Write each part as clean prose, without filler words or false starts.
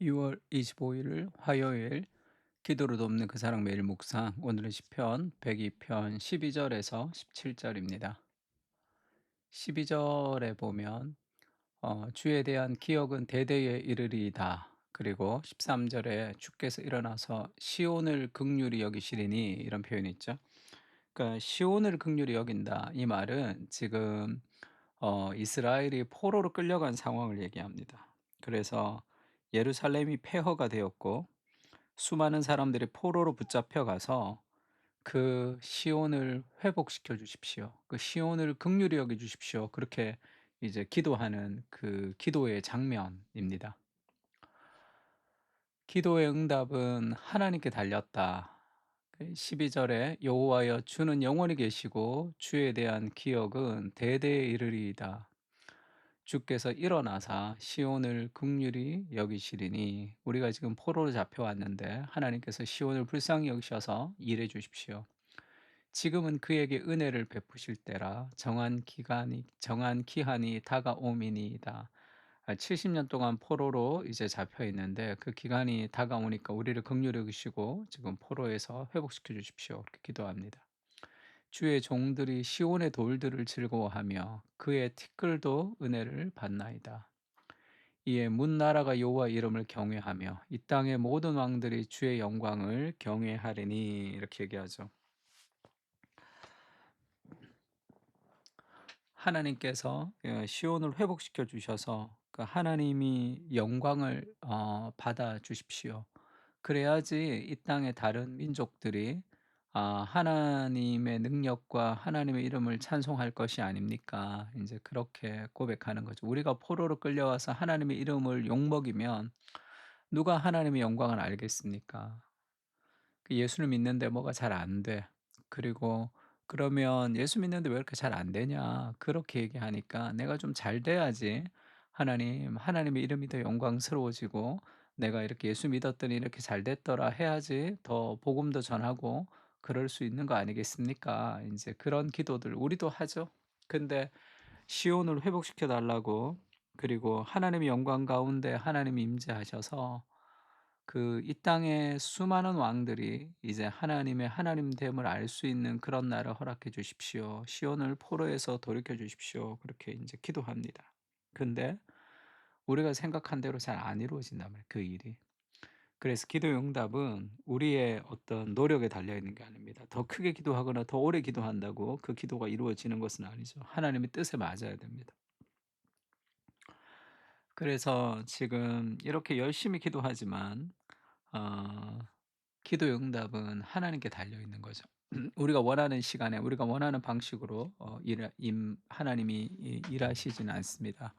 2월 25일 화요일 기도로 돕는 그 사랑 매일 묵상. 오늘은 시편 102편 12절에서 17절입니다. 12절에 보면 주에 대한 기억은 대대에 이르리이다. 그리고 13절에 주께서 일어나서 시온을 극률히 여기시리니, 이런 표현이 있죠. 그러니까 시온을 극률히 여긴다, 이 말은 지금 이스라엘이 포로로 끌려간 상황을 얘기합니다. 그래서 예루살렘이 폐허가 되었고 수많은 사람들이 포로로 붙잡혀 가서 그 시온을 회복시켜 주십시오. 그 시온을 긍휼히 여겨 주십시오. 그렇게 이제 기도하는 그 기도의 장면입니다. 기도의 응답은 하나님께 달렸다. 그 12절에 여호와여 주는 영원히 계시고 주에 대한 기억은 대대에 이르리이다. 주께서 일어나사 시온을 긍휼히 여기시리니, 우리가 지금 포로로 잡혀왔는데 하나님께서 시온을 불쌍히 여기셔서 일해 주십시오. 지금은 그에게 은혜를 베푸실 때라. 정한 기한이 다가오미니이다. 70년 동안 포로로 이제 잡혀 있는데 그 기간이 다가오니까 우리를 긍휼히 여기시고 지금 포로에서 회복시켜 주십시오. 그렇게 기도합니다. 주의 종들이 시온의 돌들을 즐거워하며 그의 티끌도 은혜를 받나이다. 이에 문 나라가 여호와 이름을 경외하며 이 땅의 모든 왕들이 주의 영광을 경외하리니, 이렇게 얘기하죠. 하나님께서 시온을 회복시켜 주셔서 그 하나님이 영광을 받아 주십시오. 그래야지 이 땅의 다른 민족들이 하나님의 능력과 하나님의 이름을 찬송할 것이 아닙니까? 이제 그렇게 고백하는 거죠. 우리가 포로로 끌려와서 하나님의 이름을 욕먹이면 누가 하나님의 영광을 알겠습니까? 그 예수를 믿는데 뭐가 잘 안 돼. 그리고 그러면 "예수 믿는데 왜 이렇게 잘 안 되냐?" 그렇게 얘기하니까 내가 좀 잘 돼야지 하나님의 이름이 더 영광스러워지고 '내가 이렇게 예수 믿었더니 이렇게 잘 됐더라.' 해야지 더 복음도 전하고 그럴 수 있는 거 아니겠습니까? 인제 그런 기도들 우리도 하죠. 근데 시온을 회복시켜 달라고, 그리고 하나님의 영광 가운데 하나님이 임재하셔서 그 이 땅의 수많은 왕들이 이제 하나님의 하나님됨을 알 수 있는 그런 날을 허락해 주십시오. 시온을 포로에서 돌이켜 주십시오. 그렇게 인제 기도합니다. 근데 우리가 생각한 대로 잘 안 이루어진단 말이에요, 그 일이. 그래서 기도의 응답은 우리의 어떤 노력에 달려 있는 게 아닙니다. 더 크게 기도하거나 더 오래 기도한다고 그 기도가 이루어지는 것은 아니죠. 하나님의 뜻에 맞아야 됩니다. 그래서 지금 이렇게 열심히 기도하지만 어 기도의 응답은 하나님께 달려 있는 거죠. 우리가 원하는 시간에 우리가 원하는 방식으로 하나님이 일하시지는 않습니다.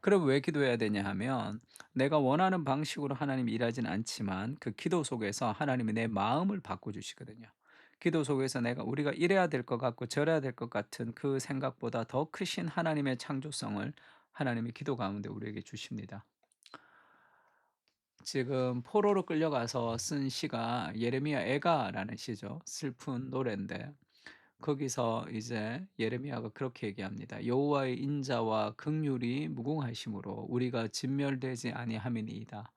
그럼 왜 기도해야 되냐 하면, 내가 원하는 방식으로 하나님이 일하지는 않지만 그 기도 속에서 하나님이 내 마음을 바꿔 주시거든요. 기도 속에서 우리가 이래야 될 것 같고 저래야 될 것 같은 그 생각보다 더 크신 하나님의 창조성을 하나님이 기도 가운데 우리에게 주십니다. 지금 포로로 끌려가서 쓴 시가 예레미야 애가라는 시죠. 슬픈 노래인데 거기서 이제 예레미야가 그렇게 얘기합니다. 여호와의 인자와 긍휼이 무궁하심으로 우리가 진멸되지 아니함이니이다.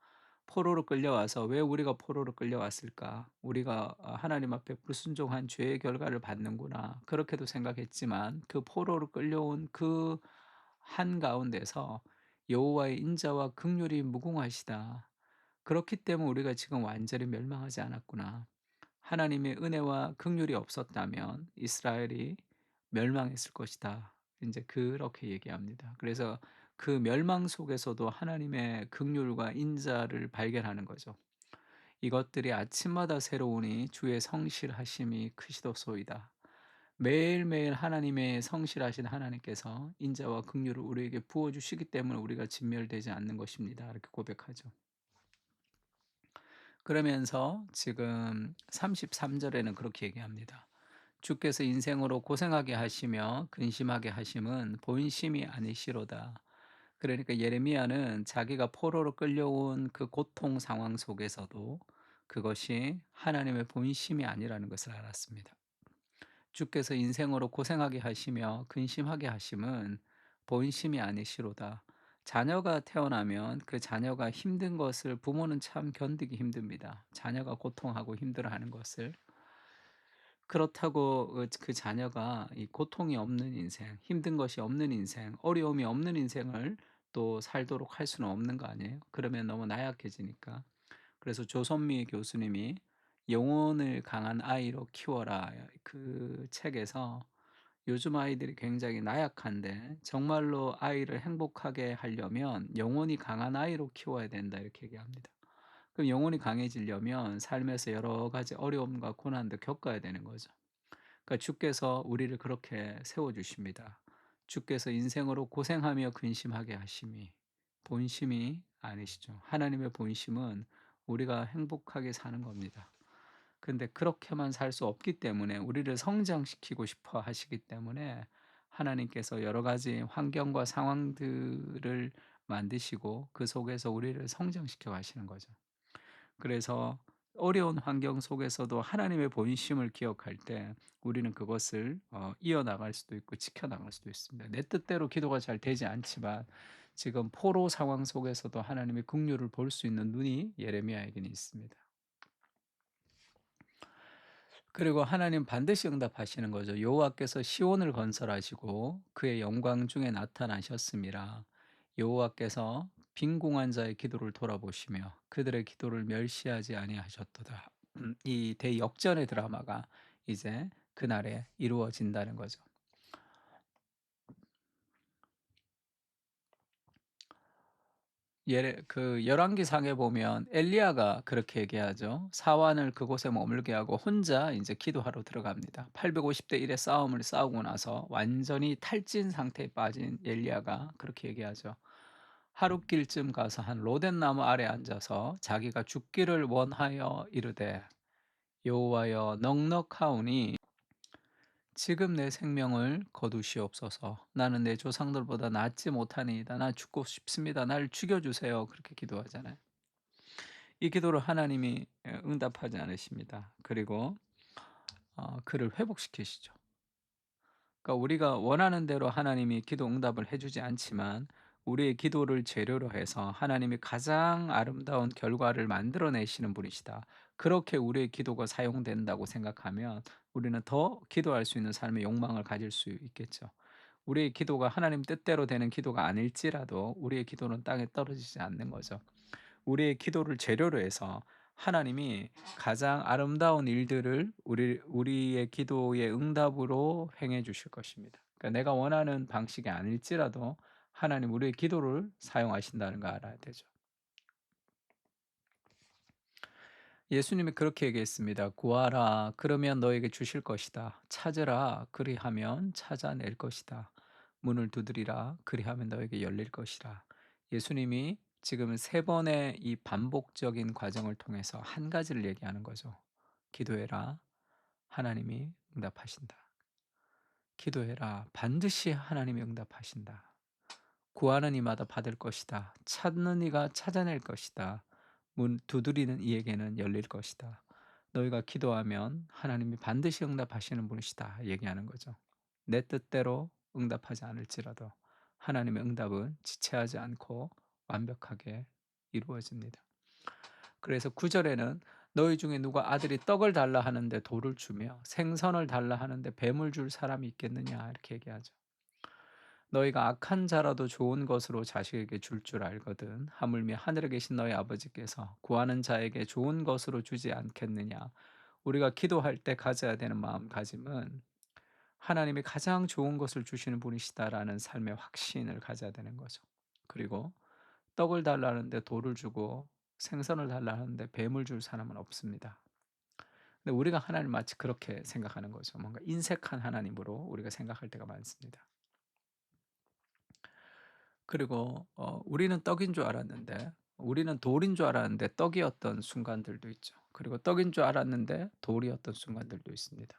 포로로 끌려와서 왜 우리가 포로로 끌려왔을까? 우리가 하나님 앞에 불순종한 죄의 결과를 받는구나. 그렇게도 생각했지만 그 포로로 끌려온 그 한가운데서 여호와의 인자와 긍휼이 무궁하시다. 그렇기 때문에 우리가 지금 완전히 멸망하지 않았구나. 하나님의 은혜와 긍휼이 없었다면 이스라엘이 멸망했을 것이다. 인제 그렇게 얘기합니다. 그래서 그 멸망 속에서도 하나님의 긍휼과 인자를 발견하는 거죠. 이것들이 아침마다 새로우니 주의 성실하심이 크시도소이다. 매일매일 하나님의 성실하신 하나님께서 인자와 긍휼을 우리에게 부어 주시기 때문에 우리가 진멸되지 않는 것입니다. 이렇게 고백하죠. 그러면서 지금 33 절에는 그렇게 얘기합니다. 주께서 인생으로 고생하게 하시며 근심하게 하심은 본심이 아니시로다. 그러니까 예레미야는 자기가 포로로 끌려온 그 고통 상황 속에서도 그것이 하나님의 본심이 아니라는 것을 알았습니다. 주께서 인생으로 고생하게 하시며 근심하게 하심은 본심이 아니시로다. 자녀가 태어나면 그 자녀가 힘든 것을 부모는 참 견디기 힘듭니다. 자녀가 고통하고 힘들어하는 것을. 그렇다고 그 자녀가 이 고통이 없는 인생, 힘든 것이 없는 인생, 어려움이 없는 인생을 또 살도록 할 수는 없는 거 아니에요? 그러면 너무 나약해지니까. 그래서 조선미 교수님이 "영혼을 강한 아이로 키워라." 그 책에서 요즘 아이들이 굉장히 나약한데 정말로 아이를 행복하게 하려면 "영혼이 강한 아이로 키워야 된다." 이렇게 얘기합니다. 그럼 영혼이 강해지려면 삶에서 여러 가지 어려움과 고난도 겪어야 되는 거죠. 그러니까 주께서 우리를 그렇게 세워 주십니다. 주께서 인생으로 고생하며 근심하게 하심이 본심이 아니시죠. 하나님의 본심은 우리가 행복하게 사는 겁니다. 근데 그렇게만 살 수 없기 때문에 우리를 성장시키고 싶어 하시기 때문에 하나님께서 여러 가지 환경과 상황들을 만드시고 그 속에서 우리를 성장시켜 가시는 거죠. 그래서 어려운 환경 속에서도 하나님의 본심을 기억할 때 우리는 그것을 이어나갈 수도 있고 지켜나갈 수도 있습니다. 내 뜻대로 기도가 잘 되지 않지만 지금 포로 상황 속에서도 하나님의 긍휼을 볼 수 있는 눈이 예레미야에게는 있습니다. 그리고 하나님 반드시 응답하시는 거죠. 여호와께서 시온을 건설하시고 그의 영광 중에 나타나셨음이라. 여호와께서 빈궁한 자의 기도를 돌아보시며 그들의 기도를 멸시하지 아니하셨도다. 이 대역전의 드라마가 이제 그날에 이루어진다는 거죠. 열왕기상에 보면 엘리야가 그렇게 얘기하죠. 사환을 그곳에 머물게 하고 혼자 이제 기도하러 들어갑니다. 850대 1의 싸움을 싸우고 나서 완전히 탈진 상태에 빠진 엘리야가 그렇게 얘기하죠. 하룻길쯤 가서 한 로덴 나무 아래 앉아서 자기가 죽기를 원하여 이르되 여호와여 넉넉하오니 지금 내 생명을 거두시옵소서. 나는 내 조상들보다 낫지 못하니이다. 나 죽고 싶습니다. 나를 죽여주세요. 그렇게 기도하잖아요. 이 기도를 하나님이 응답하지 않으십니다. 그리고 그를 회복시키시죠. 그러니까 우리가 원하는 대로 하나님이 기도 응답을 해주지 않지만 우리의 기도를 재료로 해서 하나님이 가장 아름다운 결과를 만들어내시는 분이시다. 그렇게 우리의 기도가 사용된다고 생각하면 우리는 더 기도할 수 있는 삶의 욕망을 가질 수 있겠죠. 우리의 기도가 하나님 뜻대로 되는 기도가 아닐지라도 우리의 기도는 땅에 떨어지지 않는 거죠. 우리의 기도를 재료로 해서 하나님이 가장 아름다운 일들을 우리의 기도의 응답으로 행해 주실 것입니다. 그러니까 내가 원하는 방식이 아닐지라도 하나님 우리의 기도를 사용하신다는 거 알아야 되죠. 예수님이 그렇게 얘기했습니다. 구하라 그러면 너에게 주실 것이다. 찾으라 그리하면 찾아낼 것이다. 문을 두드리라 그리하면 너에게 열릴 것이라. 예수님이 지금 세 번의 이 반복적인 과정을 통해서 한 가지를 얘기하는 거죠. 기도해라. 하나님이 응답하신다. 기도해라. 반드시 하나님이 응답하신다. 구하는 이마다 받을 것이다. 찾는 이가 찾아낼 것이다. 문 두드리는 이에게는 열릴 것이다. 너희가 기도하면 하나님이 반드시 응답하시는 분이시다. 얘기하는 거죠. 내 뜻대로 응답하지 않을지라도 하나님의 응답은 지체하지 않고 완벽하게 이루어집니다. 그래서 9절에는 너희 중에 누가 아들이 떡을 달라 하는데 돌을 주며 생선을 달라 하는데 뱀을 줄 사람이 있겠느냐 이렇게 얘기하죠. 너희가 악한 자라도 좋은 것으로 자식에게 줄 알거든 하물며 하늘에 계신 너희 아버지께서 구하는 자에게 좋은 것으로 주지 않겠느냐. 우리가 기도할 때 가져야 되는 마음가짐은 하나님이 가장 좋은 것을 주시는 분이시다라는 삶의 확신을 가져야 되는 거죠. 그리고 떡을 달라는데 돌을 주고 생선을 달라는데 뱀을 줄 사람은 없습니다. 근데 우리가 하나님 마치 그렇게 생각하는 거죠. 뭔가 인색한 하나님으로 우리가 생각할 때가 많습니다. 그리고 우리는 떡인 줄 알았는데 우리는 돌인 줄 알았는데 떡이었던 순간들도 있죠. 그리고 떡인 줄 알았는데 돌이었던 순간들도 있습니다.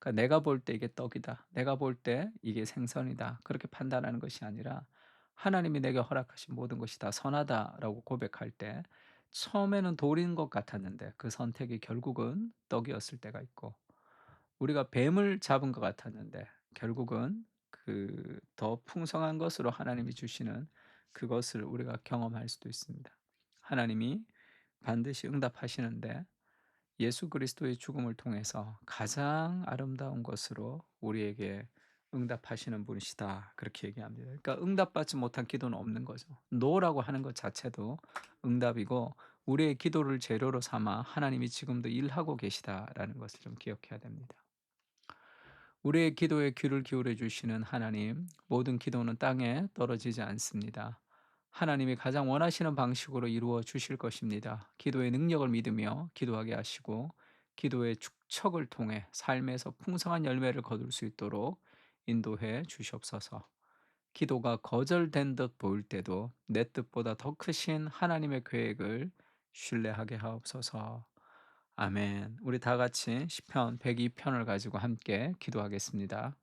그러니까 내가 볼 때 이게 떡이다. 내가 볼 때 이게 생선이다. 그렇게 판단하는 것이 아니라 하나님이 내게 허락하신 모든 것이 다 선하다라고 고백할 때 처음에는 돌인 것 같았는데 그 선택이 결국은 떡이었을 때가 있고 우리가 뱀을 잡은 것 같았는데 결국은 그 더 풍성한 것으로 하나님이 주시는 그것을 우리가 경험할 수도 있습니다. 하나님이 반드시 응답하시는데 예수 그리스도의 죽음을 통해서 가장 아름다운 것으로 우리에게 응답하시는 분이시다. 그렇게 얘기합니다. 그러니까 응답받지 못한 기도는 없는 거죠. 노라고 하는 것 자체도 응답이고 우리의 기도를 재료로 삼아 하나님이 지금도 일하고 계시다라는 것을 좀 기억해야 됩니다. 우리의 기도에 귀를 기울여 주시는 하나님, 모든 기도는 땅에 떨어지지 않습니다. 하나님이 가장 원하시는 방식으로 이루어 주실 것입니다. 기도의 능력을 믿으며 기도하게 하시고, 기도의 축척을 통해 삶에서 풍성한 열매를 거둘 수 있도록 인도해 주시옵소서. 기도가 거절된 듯 보일 때도 내 뜻보다 더 크신 하나님의 계획을 신뢰하게 하옵소서. 아멘. 우리 다 같이 시편 102편을 가지고 함께 기도하겠습니다.